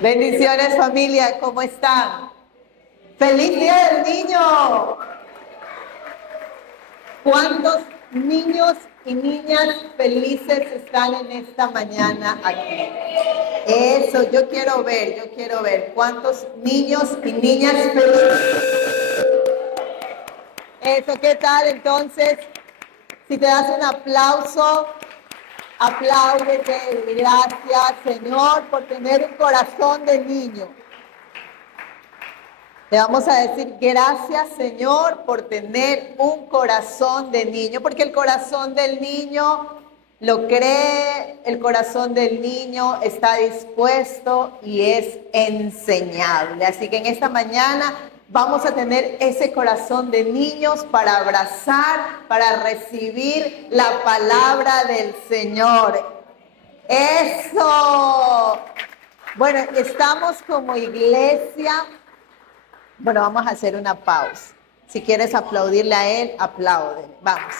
Bendiciones, familia, ¿cómo están? ¡Feliz Día del Niño! ¿Cuántos niños y niñas felices están en esta mañana aquí? Eso, yo quiero ver cuántos niños y niñas felices. Eso, ¿qué tal? Entonces, si te das un aplauso, apláudete, gracias, Señor, por tener un corazón de niño. Le vamos a decir gracias, Señor, por tener un corazón de niño, porque el corazón del niño lo cree, el corazón del niño está dispuesto y es enseñable. Así que en esta mañana vamos a tener ese corazón de niños para abrazar, para recibir la palabra del Señor. ¡Eso! Bueno, estamos como iglesia. Bueno, vamos a hacer una pausa. Si quieres aplaudirle a él, aplaude. Vamos.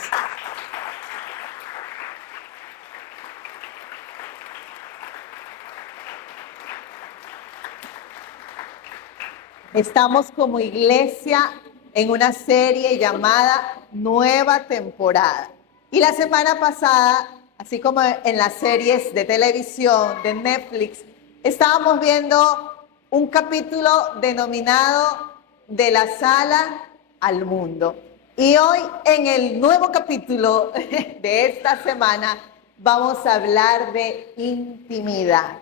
Estamos como iglesia en una serie llamada Nueva Temporada. Y la semana pasada, así como en las series de televisión, de Netflix, estábamos viendo un capítulo denominado De la sala al mundo. Y hoy en el nuevo capítulo de esta semana vamos a hablar de intimidad.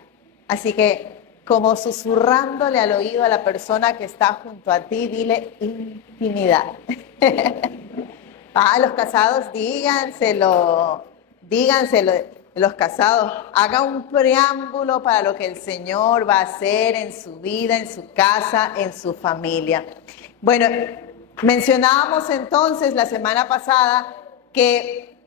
Así que como susurrándole al oído a la persona que está junto a ti, dile intimidad. Los casados, díganselo. Los casados, haga un preámbulo para lo que el Señor va a hacer en su vida, en su casa, en su familia. Bueno, mencionábamos entonces la semana pasada que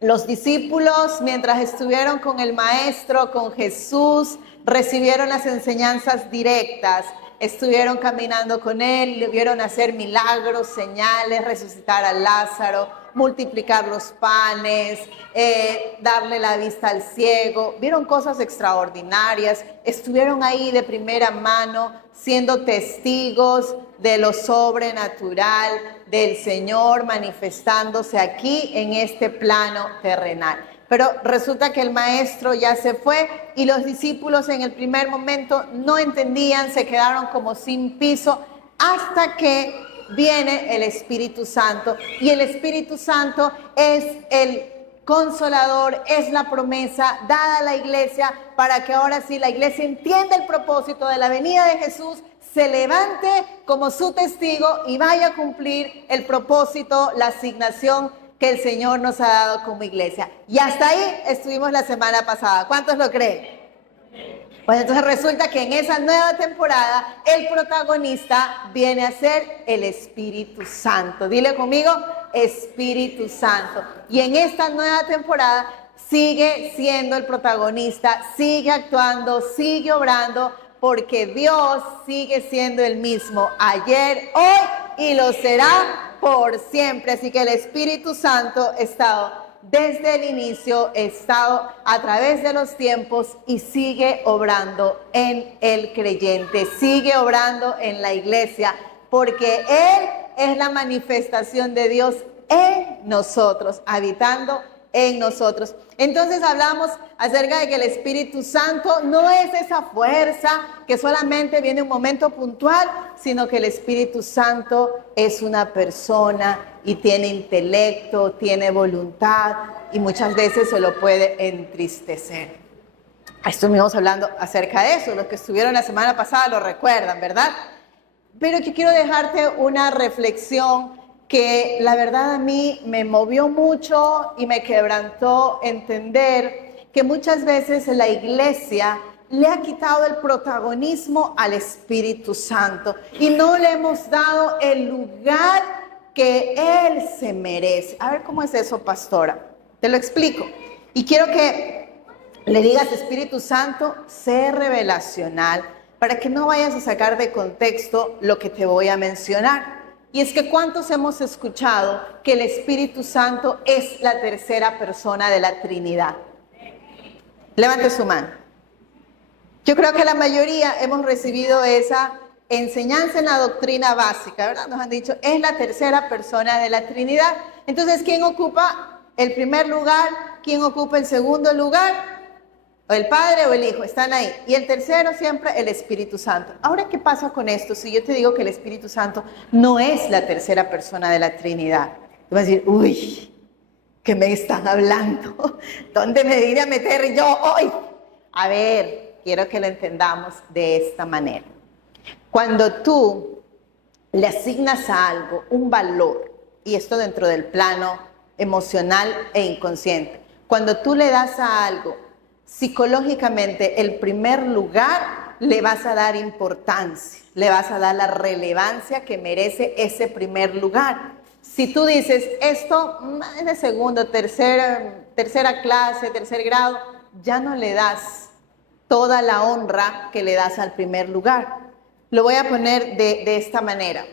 los discípulos, mientras estuvieron con el Maestro, con Jesús, recibieron las enseñanzas directas, estuvieron caminando con Él, le vieron hacer milagros, señales, resucitar a Lázaro, multiplicar los panes, darle la vista al ciego, vieron cosas extraordinarias, estuvieron ahí de primera mano siendo testigos de lo sobrenatural del Señor manifestándose aquí en este plano terrenal. Pero resulta que el Maestro ya se fue y los discípulos en el primer momento no entendían, se quedaron como sin piso hasta que viene el Espíritu Santo. Y el Espíritu Santo es el consolador, es la promesa dada a la iglesia para que ahora sí la iglesia entienda el propósito de la venida de Jesús, se levante como su testigo y vaya a cumplir el propósito, la asignación que el Señor nos ha dado como iglesia. Y hasta ahí estuvimos la semana pasada. ¿Cuántos lo creen? Pues entonces resulta que en esa nueva temporada el protagonista viene a ser el Espíritu Santo. Dile conmigo, Espíritu Santo. Y en esta nueva temporada sigue siendo el protagonista, sigue actuando, sigue obrando, porque Dios sigue siendo el mismo ayer, hoy y lo será por siempre. Así que el Espíritu Santo ha estado desde el inicio, ha estado a través de los tiempos y sigue obrando en el creyente, sigue obrando en la iglesia, porque Él es la manifestación de Dios en nosotros, habitando en nosotros. Entonces hablamos acerca de que el Espíritu Santo no es esa fuerza que solamente viene un momento puntual, sino que el Espíritu Santo es una persona y tiene intelecto, tiene voluntad y muchas veces se lo puede entristecer. Estuvimos hablando acerca de eso, los que estuvieron la semana pasada lo recuerdan, ¿verdad? Pero yo quiero dejarte una reflexión que la verdad a mí me movió mucho y me quebrantó entender que muchas veces la iglesia le ha quitado el protagonismo al Espíritu Santo y no le hemos dado el lugar que Él se merece. A ver, ¿cómo es eso, pastora? Te lo explico. Y quiero que le digas, Espíritu Santo, sé revelacional, para que no vayas a sacar de contexto lo que te voy a mencionar. Y es que ¿cuántos hemos escuchado que el Espíritu Santo es la tercera persona de la Trinidad? Levante su mano. Yo creo que la mayoría hemos recibido esa enseñanza en la doctrina básica, ¿verdad? Nos han dicho, es la tercera persona de la Trinidad. Entonces, ¿quién ocupa el primer lugar? ¿Quién ocupa el segundo lugar? O el Padre o el Hijo, están ahí. Y el tercero siempre el Espíritu Santo. Ahora, ¿qué pasa con esto? Si yo te digo que el Espíritu Santo no es la tercera persona de la Trinidad, tú vas a decir, uy, ¿qué me están hablando? ¿Dónde me vine a meter yo hoy? A ver, quiero que lo entendamos de esta manera. Cuando tú le asignas a algo un valor, y esto dentro del plano emocional e inconsciente, cuando tú le das a algo psicológicamente el primer lugar, le vas a dar importancia, le vas a dar la relevancia que merece ese primer lugar. Si tú dices, esto es de segundo, tercera clase, tercer grado, ya no le das toda la honra que le das al primer lugar. Lo voy a poner de esta manera.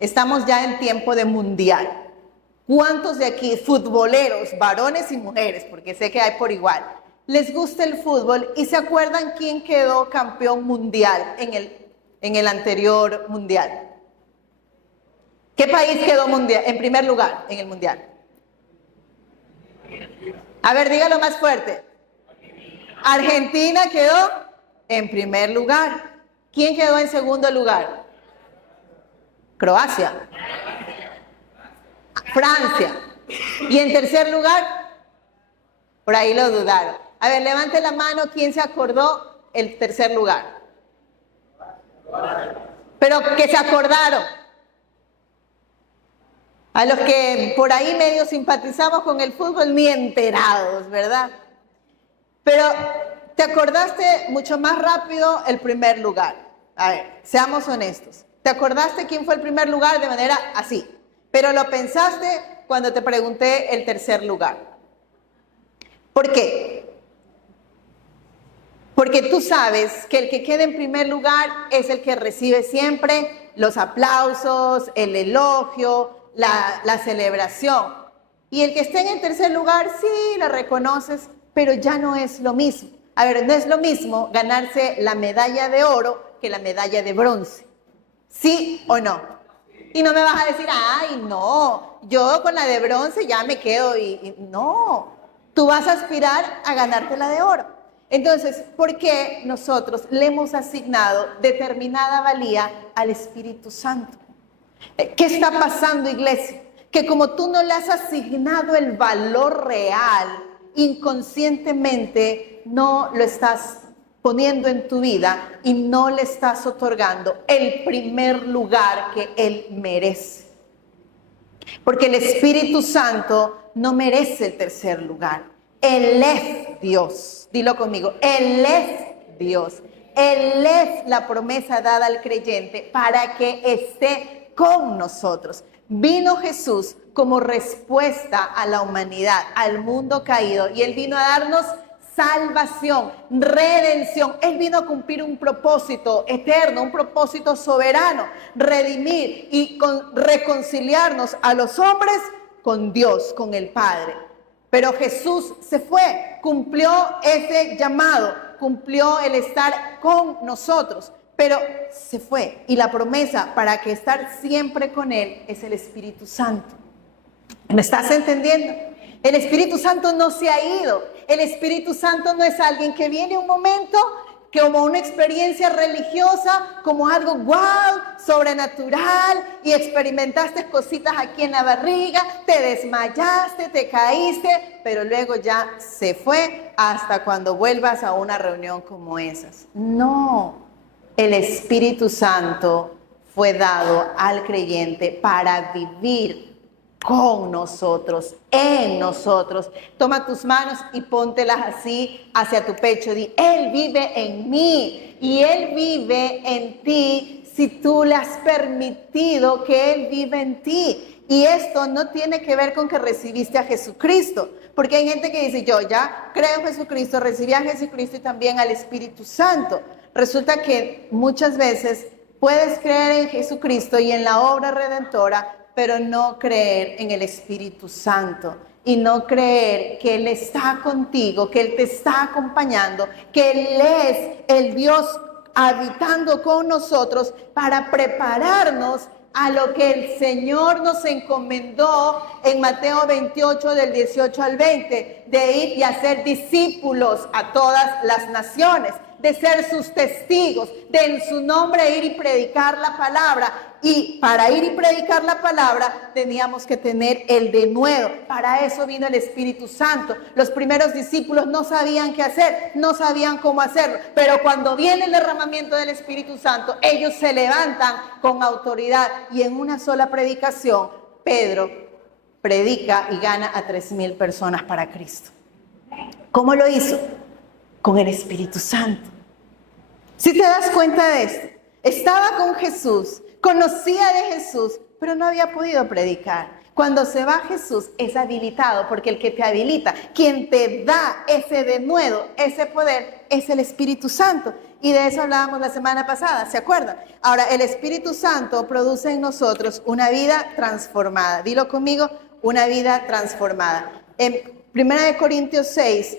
Estamos ya en tiempo de mundial. ¿Cuántos de aquí, futboleros, varones y mujeres, porque sé que hay por igual, les gusta el fútbol y se acuerdan quién quedó campeón mundial en el anterior mundial? ¿Qué país quedó mundial, en primer lugar en el mundial? A ver, dígalo más fuerte. Argentina quedó en primer lugar. ¿Quién quedó en segundo lugar? Croacia. Francia. ¿Y en tercer lugar? Por ahí lo dudaron. A ver, levante la mano, ¿quién se acordó el tercer lugar? Pero que se acordaron. A los que por ahí medio simpatizamos con el fútbol, ni enterados, ¿verdad? Pero te acordaste mucho más rápido el primer lugar. A ver, seamos honestos. ¿Te acordaste quién fue el primer lugar de manera así? Pero lo pensaste cuando te pregunté el tercer lugar. ¿Por qué? Porque tú sabes que el que queda en primer lugar es el que recibe siempre los aplausos, el elogio, la celebración. Y el que esté en el tercer lugar, sí, lo reconoces, pero ya no es lo mismo. A ver, no es lo mismo ganarse la medalla de oro que la medalla de bronce. ¿Sí o no? Y no me vas a decir, ay, no, yo con la de bronce ya me quedo y no. Tú vas a aspirar a ganarte la de oro. Entonces, ¿por qué nosotros le hemos asignado determinada valía al Espíritu Santo? ¿Qué está pasando, iglesia? Que como tú no le has asignado el valor real, inconscientemente no lo estás poniendo en tu vida y no le estás otorgando el primer lugar que Él merece. Porque el Espíritu Santo no merece el tercer lugar. Él es Dios. Dilo conmigo. Él es Dios. Él es la promesa dada al creyente para que esté con nosotros. Vino Jesús como respuesta a la humanidad, al mundo caído, y Él vino a darnos salvación, redención. Él vino a cumplir un propósito eterno, un propósito soberano, redimir y reconciliarnos a los hombres con Dios, con el Padre. Pero Jesús se fue, cumplió ese llamado, cumplió el estar con nosotros, pero se fue. Y la promesa para que estar siempre con Él es el Espíritu Santo. ¿Me estás entendiendo? El Espíritu Santo no se ha ido. El Espíritu Santo no es alguien que viene un momento como una experiencia religiosa, como algo wow, sobrenatural, y experimentaste cositas aquí en la barriga, te desmayaste, te caíste, pero luego ya se fue hasta cuando vuelvas a una reunión como esas. No, el Espíritu Santo fue dado al creyente para vivir con nosotros, en nosotros. Toma tus manos y póntelas así hacia tu pecho. Di, Él vive en mí y Él vive en ti si tú le has permitido que Él vive en ti. Y esto no tiene que ver con que recibiste a Jesucristo, porque hay gente que dice, yo ya creo en Jesucristo, recibí a Jesucristo y también al Espíritu Santo. Resulta que muchas veces puedes creer en Jesucristo y en la obra redentora, pero no creer en el Espíritu Santo y no creer que Él está contigo, que Él te está acompañando, que Él es el Dios habitando con nosotros para prepararnos a lo que el Señor nos encomendó en Mateo 28 del 18 al 20, de ir y hacer discípulos a todas las naciones, de ser sus testigos, de en su nombre ir y predicar la palabra. Y para ir y predicar la palabra teníamos que tener el denuedo. Para eso vino el Espíritu Santo. Los primeros discípulos no sabían qué hacer, no sabían cómo hacerlo. Pero cuando viene el derramamiento del Espíritu Santo, ellos se levantan con autoridad. Y en una sola predicación, Pedro predica y gana a 3,000 personas para Cristo. ¿Cómo lo hizo? Con el Espíritu Santo. Si te das cuenta de esto, estaba con Jesús, conocía de Jesús, pero no había podido predicar. Cuando se va Jesús es habilitado, porque el que te habilita, quien te da ese denuedo, ese poder, es el Espíritu Santo. Y de eso hablábamos la semana pasada, ¿se acuerdan? Ahora, el Espíritu Santo produce en nosotros una vida transformada. Dilo conmigo, una vida transformada. En 1 Corintios 6,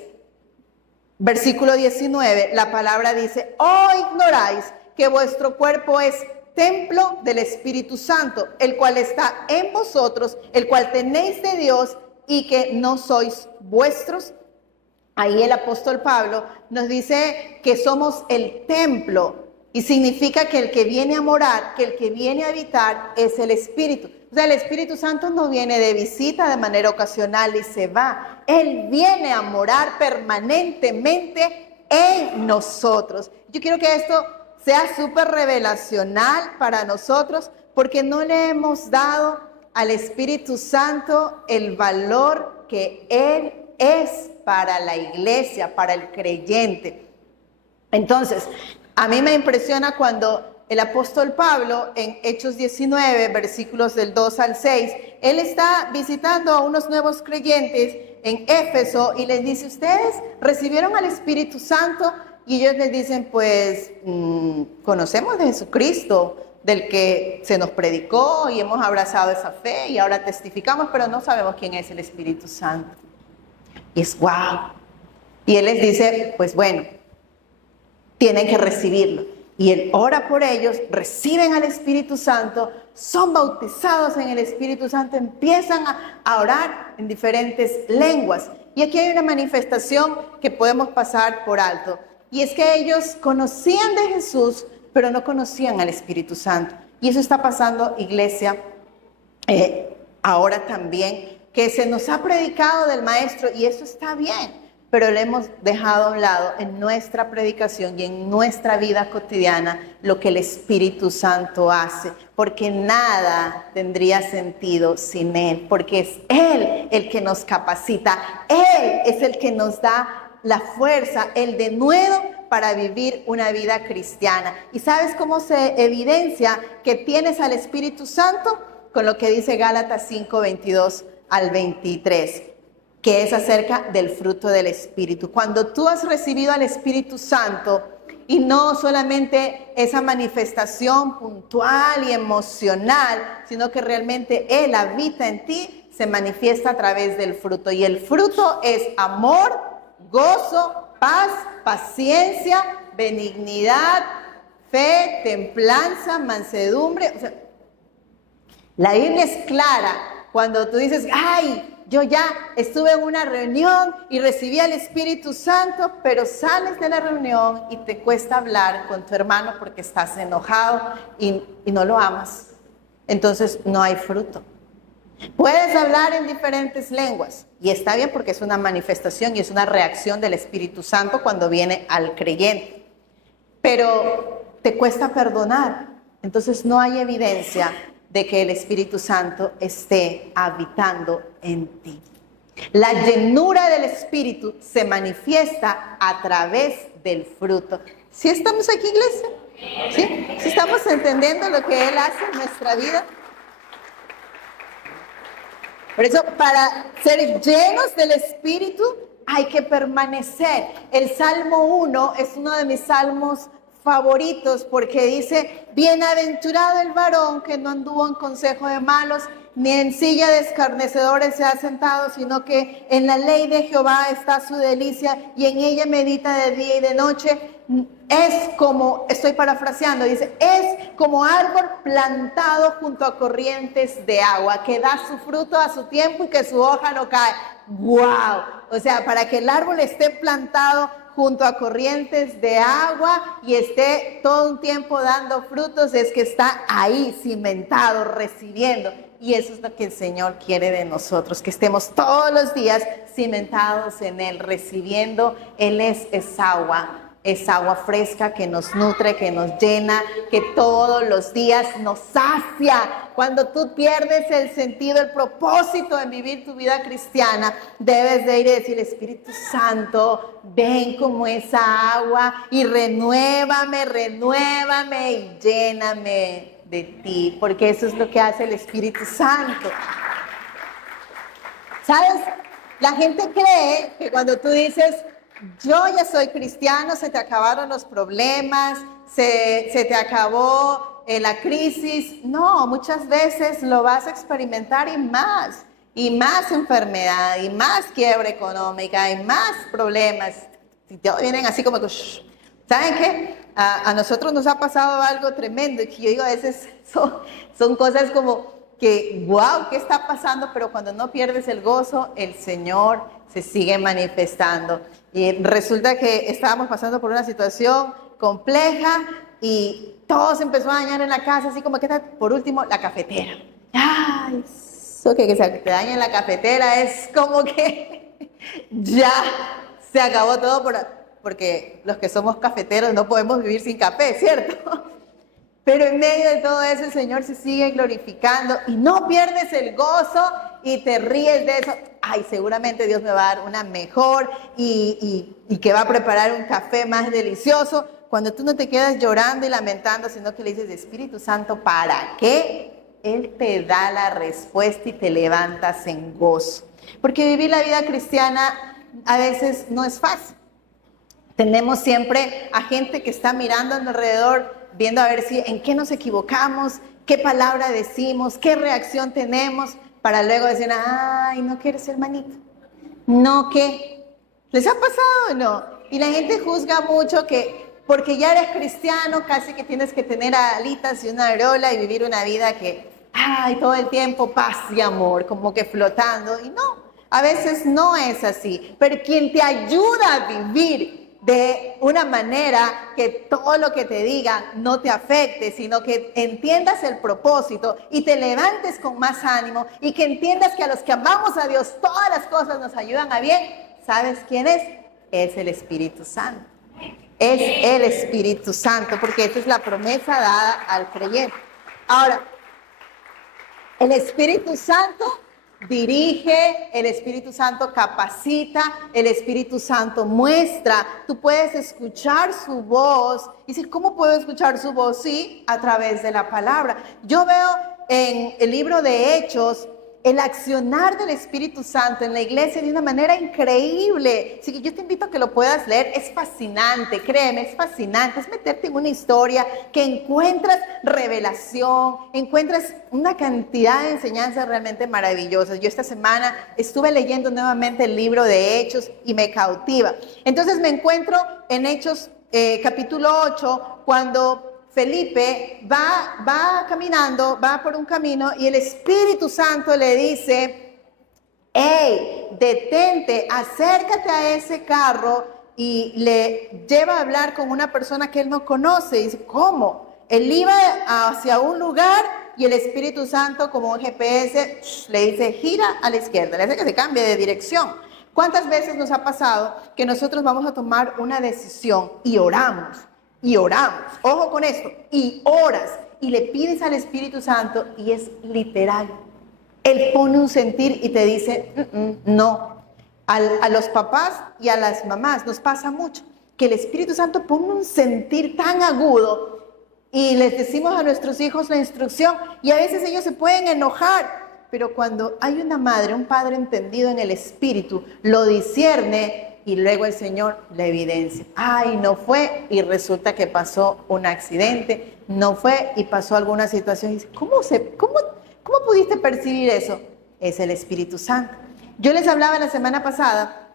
versículo 19, la palabra dice: ¿o ignoráis que vuestro cuerpo es templo del Espíritu Santo, el cual está en vosotros, el cual tenéis de Dios, y que no sois vuestros? Ahí el apóstol Pablo nos dice que somos el templo, y significa que el que viene a morar, que el que viene a habitar es el Espíritu. O sea, el Espíritu Santo no viene de visita de manera ocasional y se va. Él viene a morar permanentemente en nosotros. Yo quiero que esto sea súper revelacional para nosotros, porque no le hemos dado al Espíritu Santo el valor que Él es para la iglesia, para el creyente. Entonces, a mí me impresiona cuando el apóstol Pablo, en Hechos 19, versículos del 2 al 6, él está visitando a unos nuevos creyentes en Éfeso y les dice: ¿ustedes recibieron al Espíritu Santo? Y ellos les dicen: pues conocemos de Jesucristo, del que se nos predicó y hemos abrazado esa fe y ahora testificamos, pero no sabemos quién es el Espíritu Santo. Y es wow. Y él les dice: pues bueno, tienen que recibirlo. Y él ora por ellos, reciben al Espíritu Santo, son bautizados en el Espíritu Santo, empiezan a orar en diferentes lenguas. Y aquí hay una manifestación que podemos pasar por alto. Y es que ellos conocían de Jesús, pero no conocían al Espíritu Santo. Y eso está pasando, iglesia, ahora también, que se nos ha predicado del Maestro, y eso está bien. Pero le hemos dejado a un lado en nuestra predicación y en nuestra vida cotidiana lo que el Espíritu Santo hace, porque nada tendría sentido sin Él, porque es Él el que nos capacita, Él es el que nos da la fuerza, el denuedo para vivir una vida cristiana. ¿Y sabes cómo se evidencia que tienes al Espíritu Santo? Con lo que dice Gálatas 5, 22 al 23. Que es acerca del fruto del Espíritu. Cuando tú has recibido al Espíritu Santo, y no solamente esa manifestación puntual y emocional, sino que realmente Él habita en ti, se manifiesta a través del fruto. Y el fruto es amor, gozo, paz, paciencia, benignidad, fe, templanza, mansedumbre. O sea, la Biblia es clara cuando tú dices: ¡ay! Yo ya estuve en una reunión y recibí al Espíritu Santo, pero sales de la reunión y te cuesta hablar con tu hermano porque estás enojado y no lo amas. Entonces no hay fruto. Puedes hablar en diferentes lenguas y está bien, porque es una manifestación y es una reacción del Espíritu Santo cuando viene al creyente. Pero te cuesta perdonar, entonces no hay evidencia de que el Espíritu Santo esté habitando en ti. La llenura del Espíritu se manifiesta a través del fruto. ¿Sí estamos aquí, iglesia? ¿Sí? ¿Sí estamos entendiendo lo que Él hace en nuestra vida? Por eso, para ser llenos del Espíritu, hay que permanecer. El Salmo 1 es uno de mis salmos favoritos, porque dice: bienaventurado el varón que no anduvo en consejo de malos, ni en silla de escarnecedores se ha sentado, sino que en la ley de Jehová está su delicia y en ella medita de día y de noche. Es como, estoy parafraseando, dice, es como árbol plantado junto a corrientes de agua, que da su fruto a su tiempo y que su hoja no cae. ¡Wow! O sea, para que el árbol esté plantado junto a corrientes de agua y esté todo un tiempo dando frutos, es que está ahí cimentado, recibiendo. Y eso es lo que el Señor quiere de nosotros, que estemos todos los días cimentados en Él, recibiendo. Él es agua fresca que nos nutre, que nos llena, que todos los días nos sacia. Cuando tú pierdes el sentido, el propósito en vivir tu vida cristiana, debes de ir y decir, Espíritu Santo, ven como esa agua y renuévame y lléname de ti, porque eso es lo que hace el Espíritu Santo. ¿Sabes? La gente cree que cuando tú dices, yo ya soy cristiano, se te acabaron los problemas, se te acabó la crisis. No, muchas veces lo vas a experimentar y más enfermedad, y más quiebra económica, y más problemas. Y te vienen así como que, ¿saben qué? A nosotros nos ha pasado algo tremendo, y que yo digo, a veces son cosas como que, wow, ¿qué está pasando? Pero cuando no pierdes el gozo, el Señor se sigue manifestando. Y resulta que estábamos pasando por una situación compleja y todo se empezó a dañar en la casa, así como que por último, la cafetera. Ay, eso que se te daña en la cafetera es como que ya se acabó todo porque los que somos cafeteros no podemos vivir sin café, ¿cierto? Pero en medio de todo eso el Señor se sigue glorificando y no pierdes el gozo y te ríes de eso. Ay, seguramente Dios me va a dar una mejor y que va a preparar un café más delicioso. Cuando tú no te quedas llorando y lamentando, sino que le dices, Espíritu Santo, ¿para qué? Él te da la respuesta y te levantas en gozo. Porque vivir la vida cristiana a veces no es fácil. Tenemos siempre a gente que está mirando alrededor, viendo a ver si en qué nos equivocamos, qué palabra decimos, qué reacción tenemos, para luego decir, ay, no quieres hermanito. No, ¿qué? ¿Les ha pasado o no? Y la gente juzga mucho que porque ya eres cristiano, casi que tienes que tener alitas y una areola y vivir una vida que, ay, todo el tiempo paz y amor, como que flotando. Y no, a veces no es así. Pero quien te ayuda a vivir de una manera que todo lo que te digan no te afecte, sino que entiendas el propósito y te levantes con más ánimo y que entiendas que a los que amamos a Dios todas las cosas nos ayudan a bien. ¿Sabes quién es? Es el Espíritu Santo. Es el Espíritu Santo, porque esa es la promesa dada al creyente. Ahora, el Espíritu Santo dirige, el Espíritu Santo capacita, el Espíritu Santo muestra. Tú puedes escuchar su voz. Y decir, ¿cómo puedo escuchar su voz? Sí, a través de la palabra. Yo veo en el libro de Hechos el accionar del Espíritu Santo en la iglesia de una manera increíble. Así que yo te invito a que lo puedas leer. Es fascinante, créeme, es fascinante. Es meterte en una historia que encuentras revelación, encuentras una cantidad de enseñanzas realmente maravillosas. Yo esta semana estuve leyendo nuevamente el libro de Hechos y me cautiva. Entonces me encuentro en Hechos capítulo 8, cuando Felipe va caminando, va por un camino y el Espíritu Santo le dice, hey, detente, acércate a ese carro, y le lleva a hablar con una persona que él no conoce. Y dice, ¿cómo? Él iba hacia un lugar y el Espíritu Santo, como un GPS, le dice, gira a la izquierda, le hace que se cambie de dirección. ¿Cuántas veces nos ha pasado que nosotros vamos a tomar una decisión y oramos? Y oramos, ojo con esto, y oras y le pides al Espíritu Santo y es literal. Él pone un sentir y te dice, no. A los papás y a las mamás nos pasa mucho que el Espíritu Santo pone un sentir tan agudo y les decimos a nuestros hijos la instrucción y a veces ellos se pueden enojar, pero cuando hay una madre, un padre entendido en el Espíritu, lo discierne. Y luego el Señor la evidencia. Ay, no fue y resulta que pasó un accidente. No fue y pasó alguna situación. Y dice, ¿cómo ¿Cómo pudiste percibir eso? Es el Espíritu Santo. Yo les hablaba la semana pasada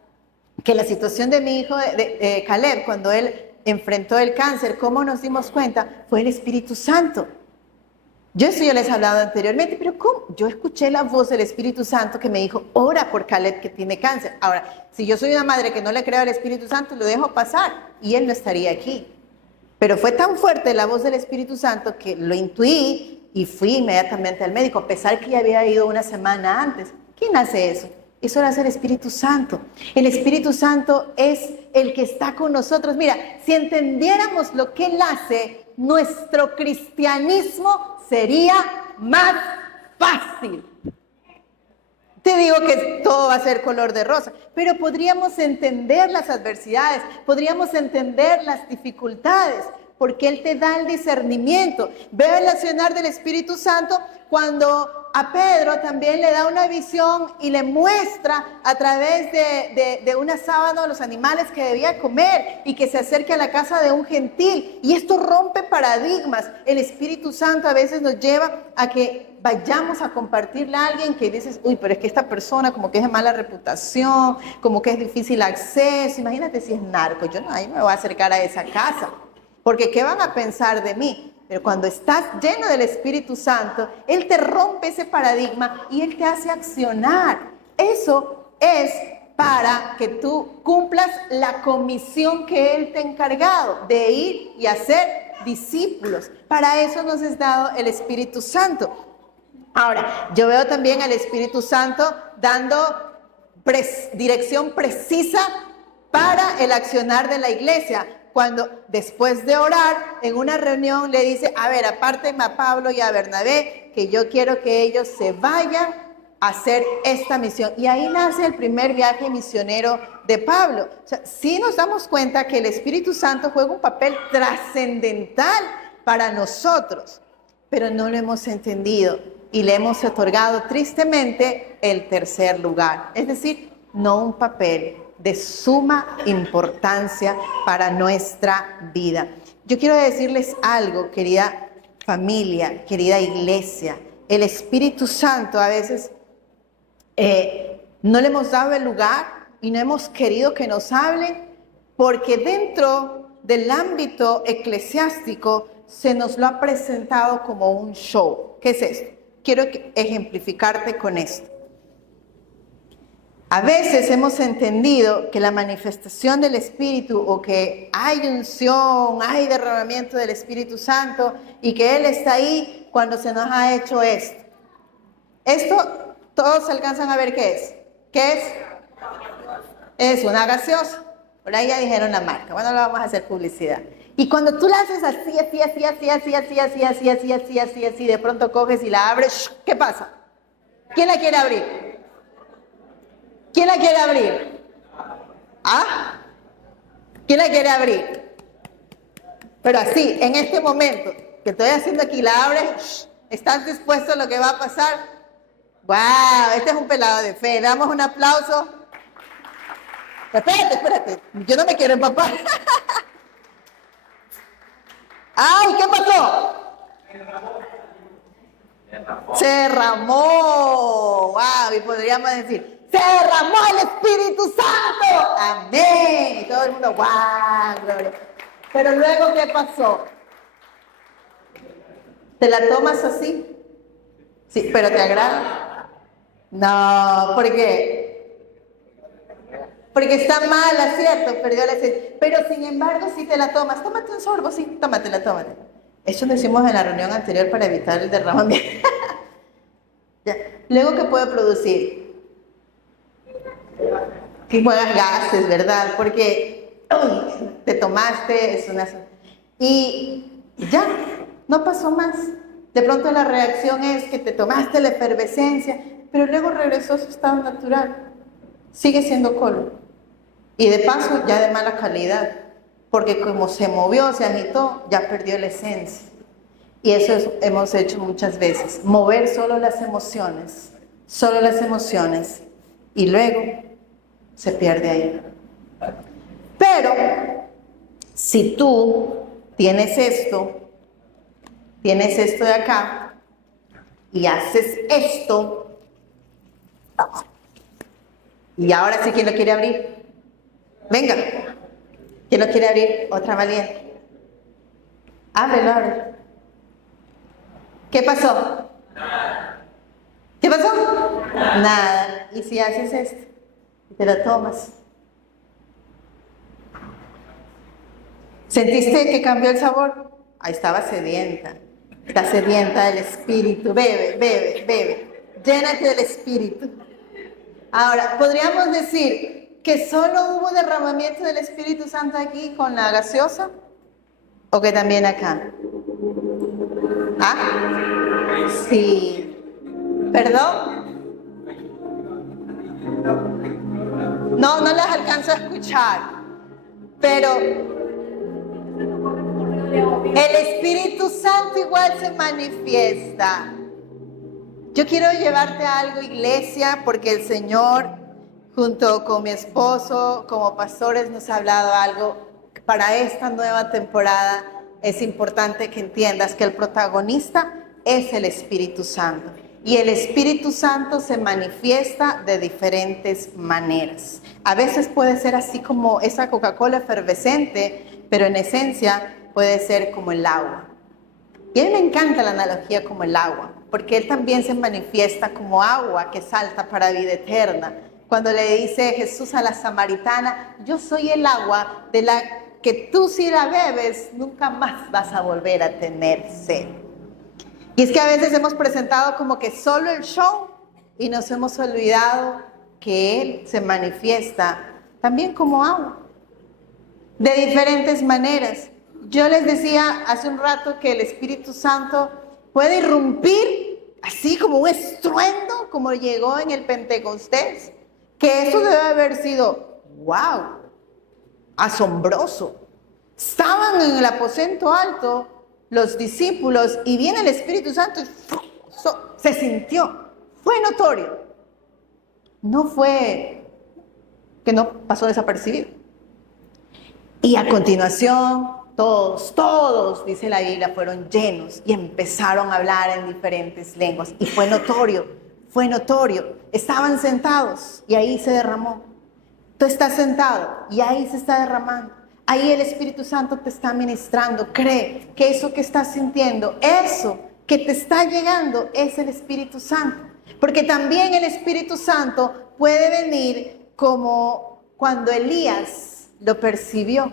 que la situación de mi hijo de Caleb, cuando él enfrentó el cáncer, ¿cómo nos dimos cuenta? Fue el Espíritu Santo. Yo les he hablado anteriormente, pero ¿cómo? Yo escuché la voz del Espíritu Santo que me dijo, ora por Caleb que tiene cáncer. Ahora, si yo soy una madre que no le creo al Espíritu Santo, lo dejo pasar y él no estaría aquí. Pero fue tan fuerte la voz del Espíritu Santo que lo intuí y fui inmediatamente al médico, a pesar que ya había ido una semana antes. ¿Quién hace eso? Eso lo hace el Espíritu Santo. El Espíritu Santo es el que está con nosotros. Mira, si entendiéramos lo que Él hace, nuestro cristianismo sería más fácil. Te digo que todo va a ser color de rosa, pero podríamos entender las adversidades, podríamos entender las dificultades, porque Él te da el discernimiento. Veo el accionar del Espíritu Santo cuando a Pedro también le da una visión y le muestra a través de una sábana los animales que debía comer y que se acerque a la casa de un gentil. Y esto rompe paradigmas. El Espíritu Santo a veces nos lleva a que vayamos a compartirle a alguien que dices, uy, pero es que esta persona como que es de mala reputación, como que es difícil acceso. Imagínate si es narco, yo no, ahí me voy a acercar a esa casa, porque ¿qué van a pensar de mí? Pero cuando estás lleno del Espíritu Santo, Él te rompe ese paradigma y Él te hace accionar. Eso es para que tú cumplas la comisión que Él te ha encargado de ir y hacer discípulos. Para eso nos es dado el Espíritu Santo. Ahora, yo veo también al Espíritu Santo dando dirección precisa para el accionar de la iglesia. Cuando después de orar en una reunión le dice, a ver, apártenme a Pablo y a Bernabé, que yo quiero que ellos se vayan a hacer esta misión. Y ahí nace el primer viaje misionero de Pablo. O sea, sí nos damos cuenta que el Espíritu Santo juega un papel trascendental para nosotros, pero no lo hemos entendido y le hemos otorgado tristemente el tercer lugar. Es decir, no un papel de suma importancia para nuestra vida. Yo quiero decirles algo, querida familia, querida iglesia. El Espíritu Santo a veces no le hemos dado el lugar y no hemos querido que nos hable porque dentro del ámbito eclesiástico se nos lo ha presentado como un show. ¿Qué es esto? Quiero ejemplificarte con esto. A veces hemos entendido que la manifestación del Espíritu o que hay unción, hay derramamiento del Espíritu Santo y que Él está ahí cuando se nos ha hecho esto. Esto todos alcanzan a ver qué es. ¿Qué es? Es una gaseosa. Por ahí ya dijeron la marca. Bueno, le vamos a hacer publicidad. Y cuando tú la haces así, de pronto coges y la abres, ¿qué pasa? ¿Quién la quiere abrir? ¿Quién la quiere abrir? ¿Ah? ¿Quién la quiere abrir? Pero así, en este momento que estoy haciendo aquí, la abres, ¿estás dispuesto a lo que va a pasar? ¡Wow! Este es un pelado de fe. Le damos un aplauso. Espérate. Yo no me quiero empapar. ¡Ay! ¿Qué pasó? Se derramó. ¡Wow! Y podríamos decir, ¡se derramó el Espíritu Santo! ¡Amén! Y todo el mundo, ¡wow! Gloria. Pero luego, ¿qué pasó? ¿Te la tomas así? Sí, pero ¿te agrada? No, ¿por qué? Porque está mala, ¿cierto? Perdió la esencia. Pero sin embargo, si te la tomas, tómate un sorbo, sí, tómatela. Eso lo hicimos en la reunión anterior para evitar el derramamiento. Ya. Luego, ¿qué puede producir? Que buenas gases, ¿verdad? Porque te tomaste, es una... Y ya, no pasó más. De pronto la reacción es que te tomaste la efervescencia, pero luego regresó a su estado natural. Sigue siendo colo. Y de paso, ya de mala calidad. Porque como se movió, se agitó, ya perdió la esencia. Y eso hemos hecho muchas veces. Mover solo las emociones. Y luego se pierde ahí. Pero, si tú tienes esto de acá, y haces esto. Y ahora sí, ¿quién lo quiere abrir? Venga. ¿Quién lo quiere abrir? Otra valiente. Ábrelo, ábrelo. ¿Qué pasó? Nada. ¿Qué pasó? Nada. ¿Y si haces esto? Te lo tomas. ¿Sentiste que cambió el sabor? Ahí estaba sedienta. Está sedienta del Espíritu. Bebe, bebe, bebe. Llénate del Espíritu. Ahora, podríamos decir que solo hubo derramamiento del Espíritu Santo aquí con la gaseosa, o que también acá. ¿Ah? Sí. ¿Perdón? No las alcanzo a escuchar. Pero el Espíritu Santo igual se manifiesta. Yo quiero llevarte a algo, iglesia, porque el Señor, junto con mi esposo, como pastores, nos ha hablado algo. Para esta nueva temporada es importante que entiendas que el protagonista es el Espíritu Santo. Y el Espíritu Santo se manifiesta de diferentes maneras. A veces puede ser así como esa Coca-Cola efervescente, pero en esencia puede ser como el agua. Y a mí me encanta la analogía como el agua, porque Él también se manifiesta como agua que salta para vida eterna. Cuando le dice Jesús a la samaritana, yo soy el agua de la que tú si la bebes, nunca más vas a volver a tener sed. Y es que a veces hemos presentado como que solo el show y nos hemos olvidado que Él se manifiesta también como agua, de diferentes maneras. Yo les decía hace un rato que el Espíritu Santo puede irrumpir así como un estruendo, como llegó en el Pentecostés, que eso debe haber sido, wow, asombroso. Estaban en el aposento alto los discípulos y viene el Espíritu Santo y se sintió, fue notorio. No fue que no pasó desapercibido. Y a continuación, todos, dice la Biblia, fueron llenos y empezaron a hablar en diferentes lenguas. Y fue notorio. Estaban sentados y ahí se derramó. Tú estás sentado y ahí se está derramando. Ahí el Espíritu Santo te está ministrando. Cree que eso que estás sintiendo, eso que te está llegando es el Espíritu Santo. Porque también el Espíritu Santo puede venir como cuando Elías lo percibió.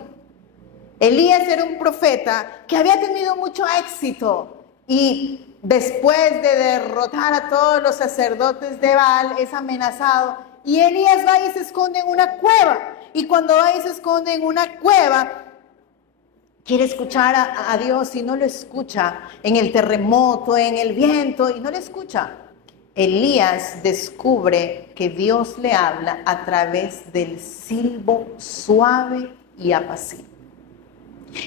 Elías era un profeta que había tenido mucho éxito y después de derrotar a todos los sacerdotes de Baal es amenazado y Elías va y se esconde en una cueva. Y cuando va y se esconde en una cueva, quiere escuchar a Dios y no lo escucha en el terremoto, en el viento, y no lo escucha. Elías descubre que Dios le habla a través del silbo suave y apacible.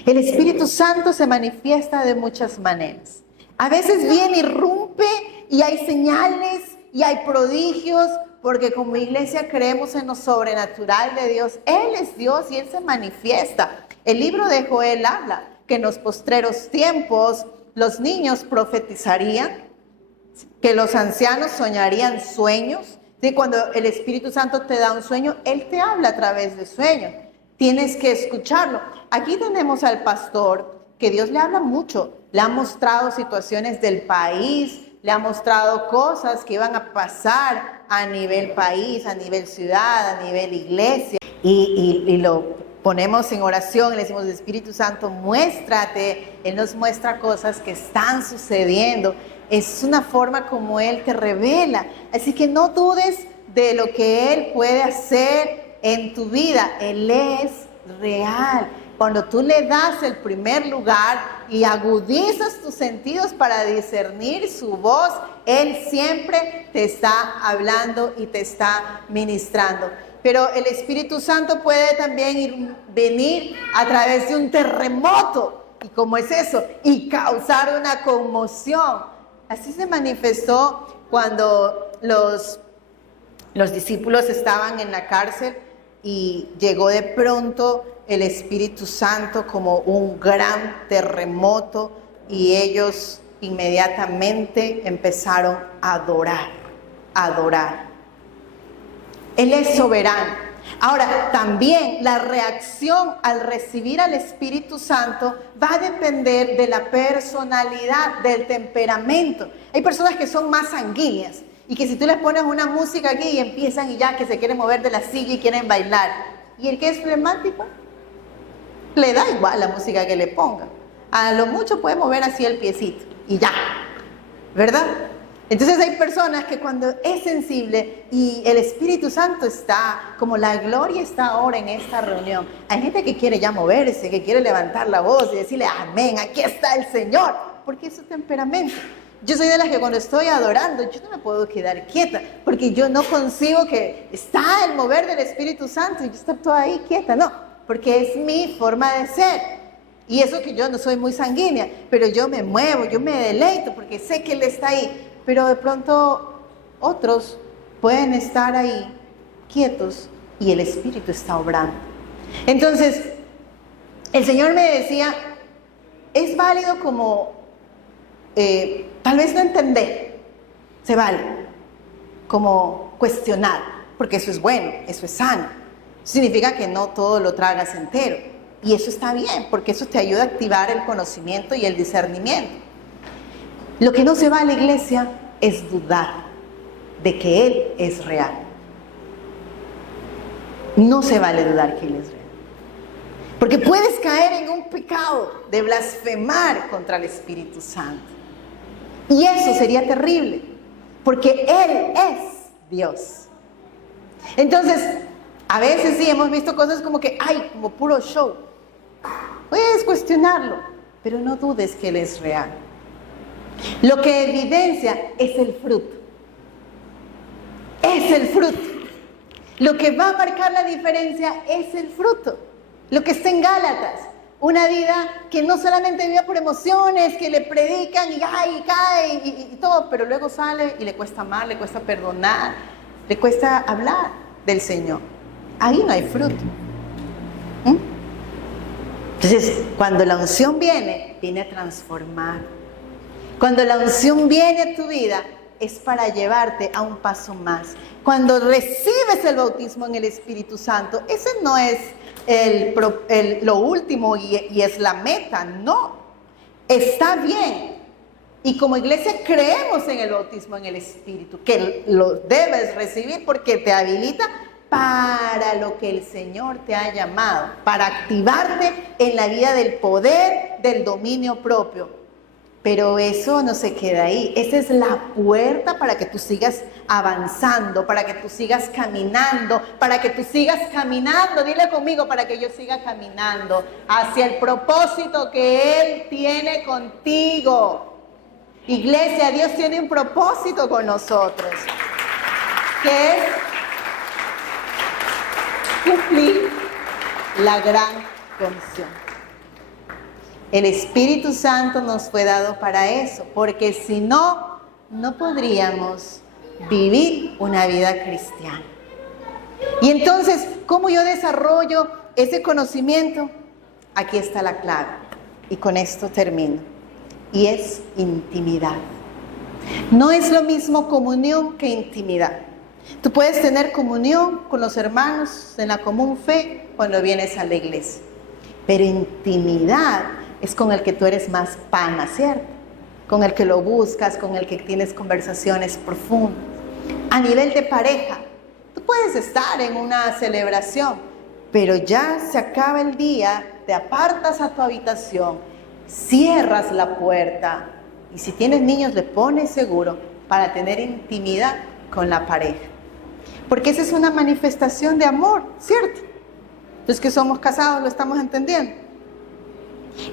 El Espíritu Santo se manifiesta de muchas maneras. A veces viene, irrumpe y hay señales y hay prodigios, porque como iglesia creemos en lo sobrenatural de Dios. Él es Dios y Él se manifiesta. El libro de Joel habla que en los postreros tiempos los niños profetizarían, que los ancianos soñarían sueños. ¿Sí? Cuando el Espíritu Santo te da un sueño, Él te habla a través de sueños. Tienes que escucharlo. Aquí tenemos al pastor que Dios le habla mucho. Le ha mostrado situaciones del país, le ha mostrado cosas que iban a pasar a nivel país, a nivel ciudad, a nivel iglesia. Y lo ponemos en oración, le decimos, Espíritu Santo, muéstrate. Él nos muestra cosas que están sucediendo. Es una forma como Él te revela. Así que no dudes de lo que Él puede hacer en tu vida. Él es real. Cuando tú le das el primer lugar y agudizas tus sentidos para discernir su voz, Él siempre te está hablando y te está ministrando. Pero el Espíritu Santo puede también venir a través de un terremoto. ¿Y cómo es eso? Y causar una conmoción. Así se manifestó cuando los discípulos estaban en la cárcel y llegó de pronto el Espíritu Santo como un gran terremoto y ellos inmediatamente empezaron a adorar. Él es soberano. Ahora, también la reacción al recibir al Espíritu Santo va a depender de la personalidad, del temperamento. Hay personas que son más sanguíneas y que si tú les pones una música aquí y empiezan y ya que se quieren mover de la silla y quieren bailar. Y el que es flemático, le da igual la música que le ponga. A lo mucho puede mover así el piecito y ya, ¿verdad? Entonces hay personas que cuando es sensible y el Espíritu Santo está, como la gloria está ahora en esta reunión, hay gente que quiere ya moverse, que quiere levantar la voz y decirle amén, aquí está el Señor, porque es su temperamento. Yo soy de las que cuando estoy adorando, yo no me puedo quedar quieta, porque yo no concibo que está el mover del Espíritu Santo y yo estoy toda ahí quieta, no, porque es mi forma de ser. Y eso que yo no soy muy sanguínea, pero yo me muevo, yo me deleito, porque sé que Él está ahí. Pero de pronto otros pueden estar ahí quietos y el Espíritu está obrando. Entonces, el Señor me decía, es válido como, tal vez no entender, se vale, como cuestionar, porque eso es bueno, eso es sano. Significa que no todo lo tragas entero. Y eso está bien, porque eso te ayuda a activar el conocimiento y el discernimiento. Lo que no se va a la iglesia es dudar de que Él es real. No se vale dudar que Él es real. Porque puedes caer en un pecado de blasfemar contra el Espíritu Santo. Y eso sería terrible, porque Él es Dios. Entonces, a veces sí hemos visto cosas como que, ay, como puro show. Puedes cuestionarlo, pero no dudes que Él es real. Lo que evidencia es el fruto. Es el fruto. Lo que va a marcar la diferencia es el fruto. Lo que está en Gálatas. Una vida que no solamente vive por emociones, que le predican y ay, cae y todo, pero luego sale y le cuesta amar, le cuesta perdonar, le cuesta hablar del Señor. Ahí no hay fruto. Entonces, cuando la unción viene a transformar. Cuando la unción viene a tu vida, es para llevarte a un paso más. Cuando recibes el bautismo en el Espíritu Santo, ese no es lo último y es la meta, no. Está bien. Y como iglesia creemos en el bautismo en el Espíritu, que lo debes recibir porque te habilita para lo que el Señor te ha llamado, para activarte en la vida del poder, del dominio propio. Pero eso no se queda ahí. Esa es la puerta para que tú sigas avanzando, para que tú sigas caminando, dile conmigo, para que yo siga caminando hacia el propósito que Él tiene contigo. Iglesia, Dios tiene un propósito con nosotros, que es cumplir la gran comisión. El Espíritu Santo nos fue dado para eso, porque si no, no podríamos vivir una vida cristiana. Y entonces, ¿cómo yo desarrollo ese conocimiento? Aquí está la clave, y con esto termino, y es intimidad. No es lo mismo comunión que intimidad. Tú puedes tener comunión con los hermanos en la común fe cuando vienes a la iglesia, pero intimidad es con el que tú eres más pana, ¿cierto? Con el que lo buscas, con el que tienes conversaciones profundas. A nivel de pareja, tú puedes estar en una celebración, pero ya se acaba el día, te apartas a tu habitación, cierras la puerta y si tienes niños le pones seguro para tener intimidad con la pareja. Porque esa es una manifestación de amor, ¿cierto? Los que somos casados lo estamos entendiendo.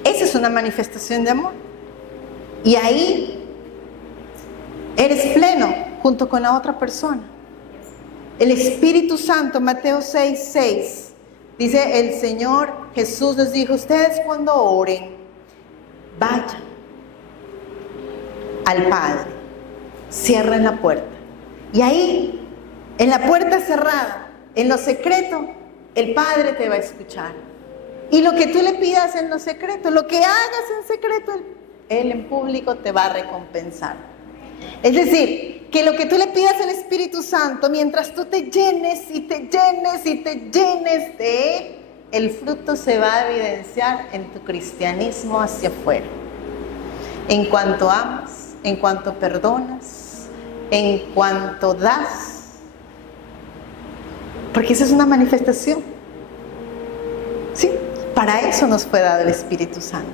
Esa es una manifestación de amor. Y ahí eres pleno junto con la otra persona. El Espíritu Santo, Mateo 6:6, dice el Señor Jesús les dijo, ustedes cuando oren, vayan al Padre, cierren la puerta. Y ahí, en la puerta cerrada, en lo secreto, el Padre te va a escuchar. Y lo que tú le pidas en lo secreto, lo que hagas en secreto, Él en público te va a recompensar. Es decir, que lo que tú le pidas al Espíritu Santo, mientras tú te llenes y te llenes y te llenes de Él, el fruto se va a evidenciar en tu cristianismo hacia afuera. En cuanto amas, en cuanto perdonas, en cuanto das. Porque esa es una manifestación. Sí, para eso nos fue dado el Espíritu Santo.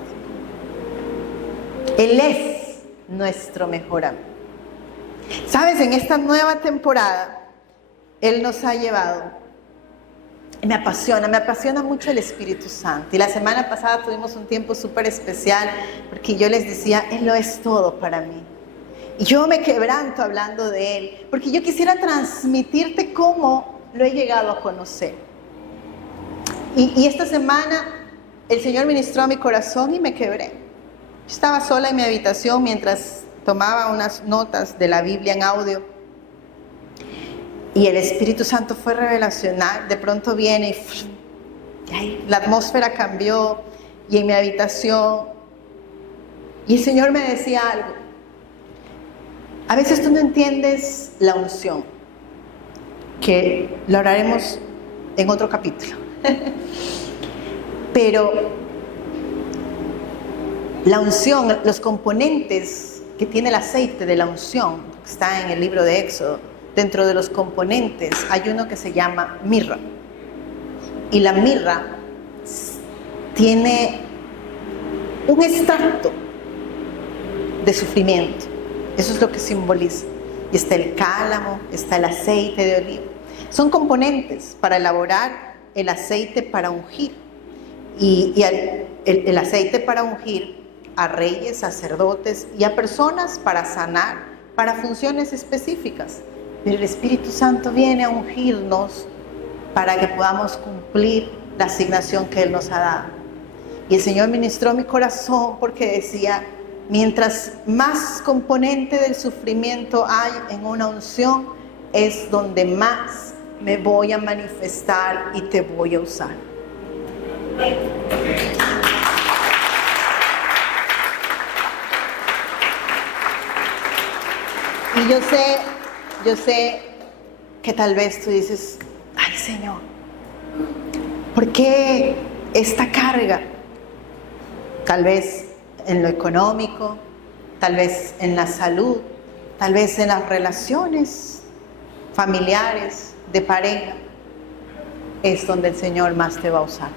Él es nuestro mejor amigo. Sabes, en esta nueva temporada, Él nos ha llevado. Me apasiona mucho el Espíritu Santo. Y la semana pasada tuvimos un tiempo súper especial, porque yo les decía, Él lo es todo para mí. Y yo me quebranto hablando de Él, porque yo quisiera transmitirte cómo lo he llegado a conocer. Y esta semana el Señor ministró a mi corazón y me quebré. Yo estaba sola en mi habitación mientras tomaba unas notas de la Biblia en audio. Y el Espíritu Santo fue revelacional. De pronto viene y la atmósfera cambió. Y en mi habitación. Y el Señor me decía algo. A veces tú no entiendes la unción. Que lo hablaremos en otro capítulo. Pero la unción, los componentes que tiene el aceite de la unción, está en el libro de Éxodo. Dentro de los componentes hay uno que se llama mirra. Y la mirra tiene un extracto de sufrimiento. Eso es lo que simboliza. Y está el cálamo, está el aceite de oliva. Son componentes para elaborar el aceite para ungir. Y el aceite para ungir a reyes, sacerdotes y a personas para sanar, para funciones específicas. Pero el Espíritu Santo viene a ungirnos para que podamos cumplir la asignación que Él nos ha dado. Y el Señor ministró mi corazón porque decía, mientras más componente del sufrimiento hay en una unción, es donde más me voy a manifestar y te voy a usar. Y yo sé que tal vez tú dices, ay Señor, ¿por qué esta carga? Tal vez en lo económico, tal vez en la salud, tal vez en las relaciones familiares, de pareja, es donde el Señor más te va a usar.